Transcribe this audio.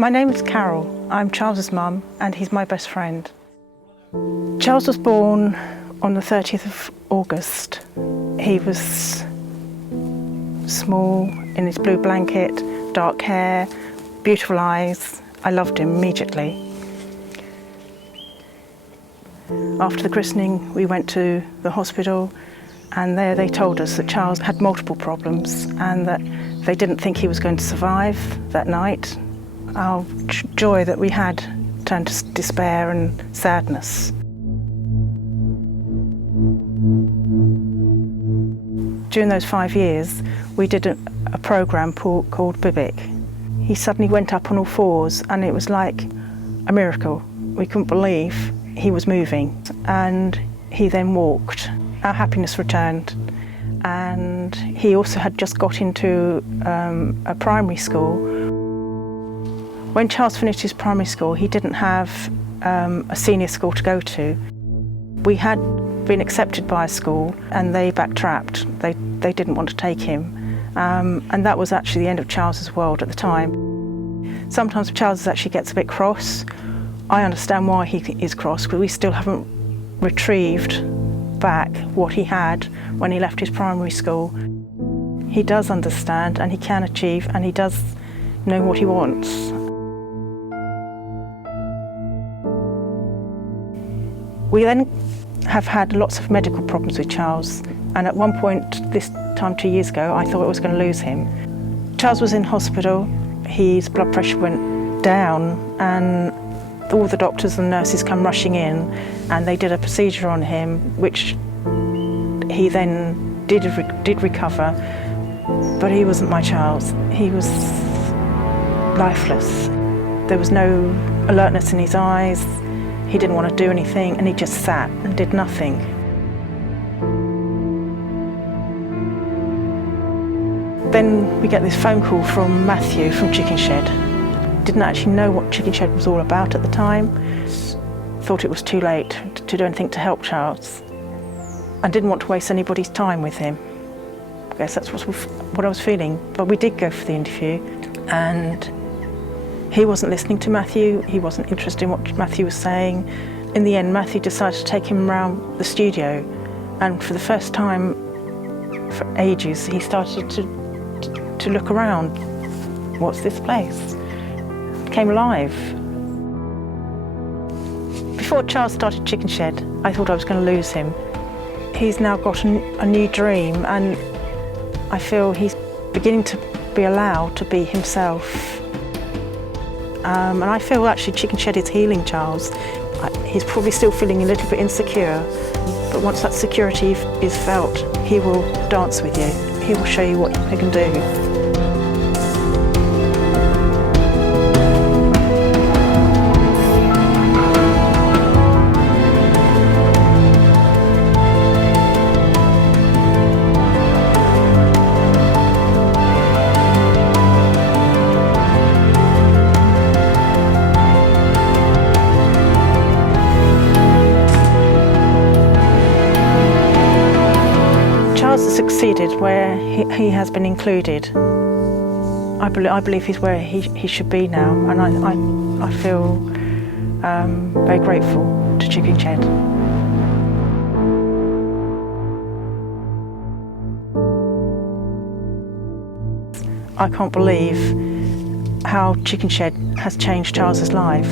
My name is Carol. I'm Charles's mum and he's my best friend. Charles was born on the 30th of August. He was small, in his blue blanket, dark hair, beautiful eyes. I loved him immediately. After the christening, we went to the hospital, and there they told us that Charles had multiple problems and that they didn't think he was going to survive that night. Our joy that we had turned to despair and sadness. During those 5 years, we did a programme called Bibic. He suddenly went up on all fours, and it was like a miracle. We couldn't believe he was moving, and he then walked. Our happiness returned, and he also had just got into a primary school. When Charles finished his primary school, he didn't have a senior school to go to. We had been accepted by a school and they backtracked. They didn't want to take him. And that was actually the end of Charles's world at the time. Sometimes Charles actually gets a bit cross. I understand why he is cross, because we still haven't retrieved back what he had when he left his primary school. He does understand and he can achieve, and he does know what he wants. We then have had lots of medical problems with Charles, and at one point this time 2 years ago I thought I was going to lose him. Charles was in hospital, his blood pressure went down, and all the doctors and nurses come rushing in, and they did a procedure on him, which he then did recover, but he wasn't my Charles. He was lifeless. There was no alertness in his eyes. He didn't want to do anything, and he just sat and did nothing. Then we get this phone call from Matthew from Chicken Shed. Didn't actually know what Chicken Shed was all about at the time. Thought it was too late to do anything to help Charles. I didn't want to waste anybody's time with him. I guess that's what I was feeling. But we did go for the interview, and he wasn't listening to Matthew. He wasn't interested in what Matthew was saying. In the end, Matthew decided to take him around the studio, and for the first time for ages, he started to look around. What's this place? It came alive. Before Charles started Chicken Shed, I thought I was going to lose him. He's now got a new dream, and I feel he's beginning to be allowed to be himself. And I feel actually Chicken Shed is healing Charles. He's probably still feeling a little bit insecure, but once that security is felt, he will dance with you. He will show you what he can do. Charles has succeeded where he has been included. I believe he's where he should be now, and I feel very grateful to Chicken Shed. I can't believe how Chicken Shed has changed Charles's life.